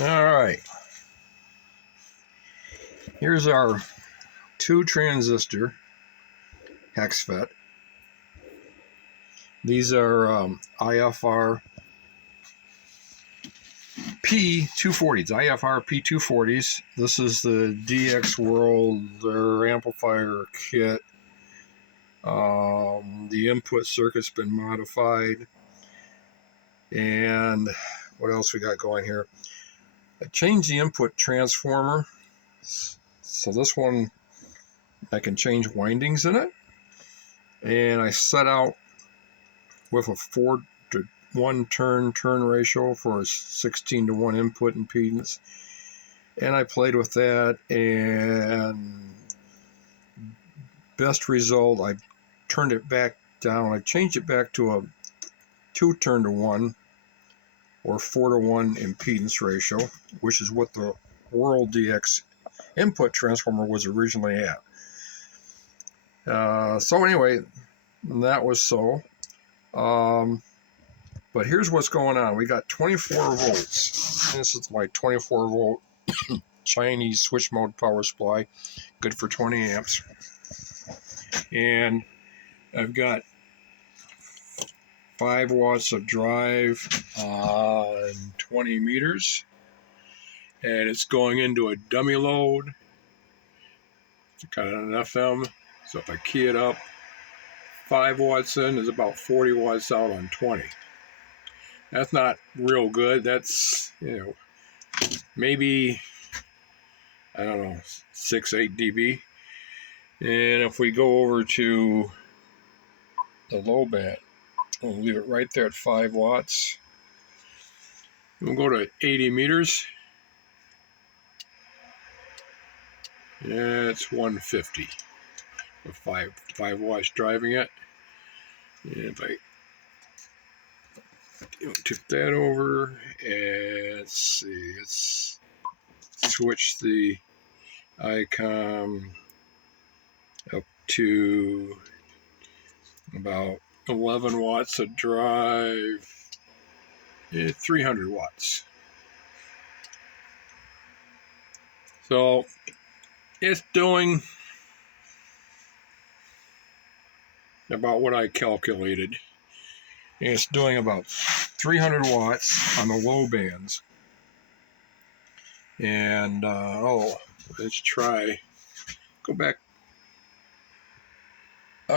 All right, here's our 2 transistor hex FET. These are IFR P240s, IFR P240s. This is the DX World, their amplifier kit. The input circuit's been modified. And what else we got going here? I changed the input transformer. So this one, I can change windings in it. And I set out with a 4-to-1 turn ratio for a 16-to-1 input impedance. And I played with that, and best result, I turned it back down. I changed it back to a 2-turn-to-1 or 4-to-1 impedance ratio, which is what the World DX input transformer was originally at. So anyway, that was so. But here's what's going on. We got 24 volts. This is my 24 volt Chinese switch mode power supply, good for 20 amps. And I've got 5 watts of drive on 20 meters. And it's going into a dummy load. It's got an FM. So if I key it up, 5 watts in is about 40 watts out on 20. That's not real good. That's, maybe, I don't know, 6-8 dB. And if we go over to the low band, we'll leave it right there at 5 watts. We'll go to 80 meters. Yeah, it's 150 with 5 watts driving it. And if I tip that over, and let's see, let's switch the ICOM up to about 11 watts of drive, 300 watts. So it's doing about what I calculated. It's doing about 300 watts on the low bands. And, let's try, I'll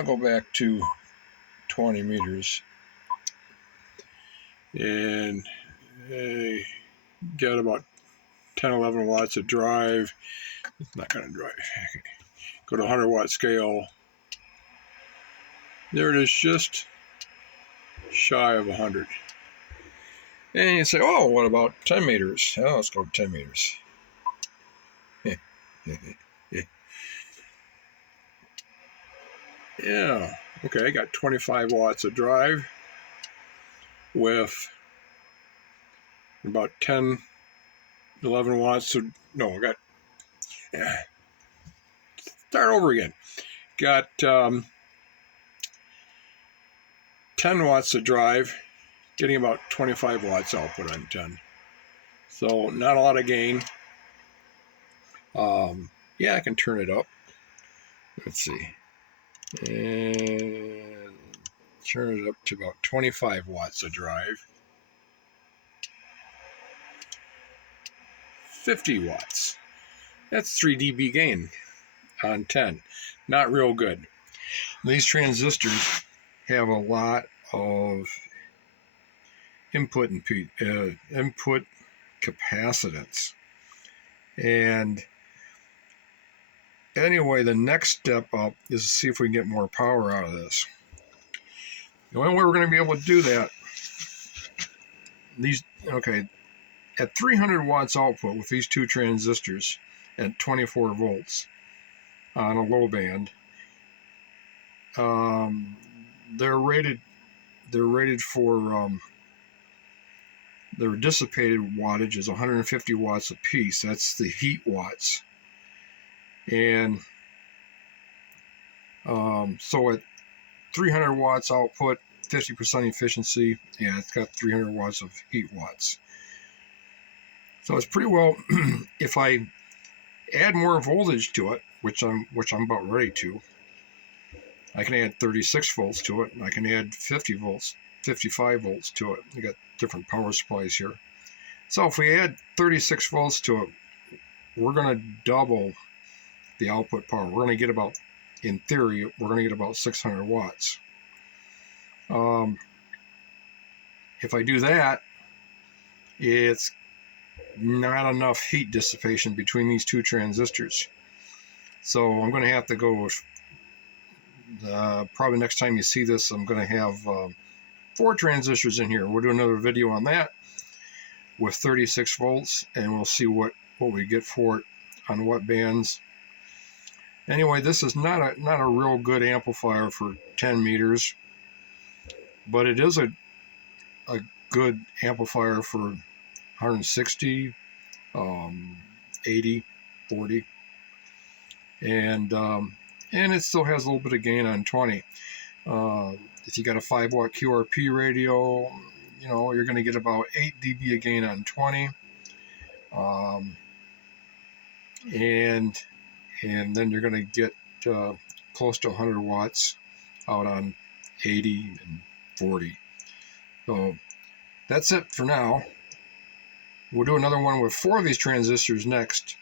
go back to 20 meters. And got about 10-11 watts of drive. It's not going to drive. Go to 100 watt scale. There it is, just shy of 100. And you say, oh, what about 10 meters? Oh, let's go to 10 meters. Yeah, okay, I got 25 watts of drive with about 10, 11 watts of, no, I got, start over again. Got 10 watts of drive, getting about 25 watts output on 10. So not a lot of gain. Yeah, I can turn it up. Let's see. And turn it up to about 25 watts of drive. 50 watts. That's 3 dB gain on 10. Not real good. These transistors have a lot of input capacitance. And anyway, the next step up is to see if we can get more power out of this. The only way we're going to be able to do that, at 300 watts output with these 2 transistors at 24 volts on a low band, they're rated for their dissipated wattage is 150 watts a piece. That's the heat watts. And so at 300 watts output, 50% efficiency, yeah, it's got 300 watts of heat watts. So it's pretty well. If I add more voltage to it, which I'm about ready to, I can add 36 volts to it, and I can add 50 volts, 55 volts to it. You got different power supplies here. So if we add 36 volts to it, we're going to double the output power. We're going to get about, in theory, we're going to get about 600 watts. If I do that, it's not enough heat dissipation between these two transistors. So I'm going to have to go with, probably next time you see this, I'm going to have 4 transistors in here. We'll do another video on that with 36 volts, and we'll see what we get for it on what bands. Anyway, this is not a real good amplifier for 10 meters, but it is a good amplifier for 160, 80, 40, and it still has a little bit of gain on 20. If you got a 5-watt QRP radio, you know, you're going to get about 8 dB of gain on 20, and then you're going to get close to 100 watts out on 80 and 40. So that's it for now. We'll do another one with 4 of these transistors next.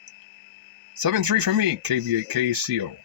7.3 from me, KB8KCO.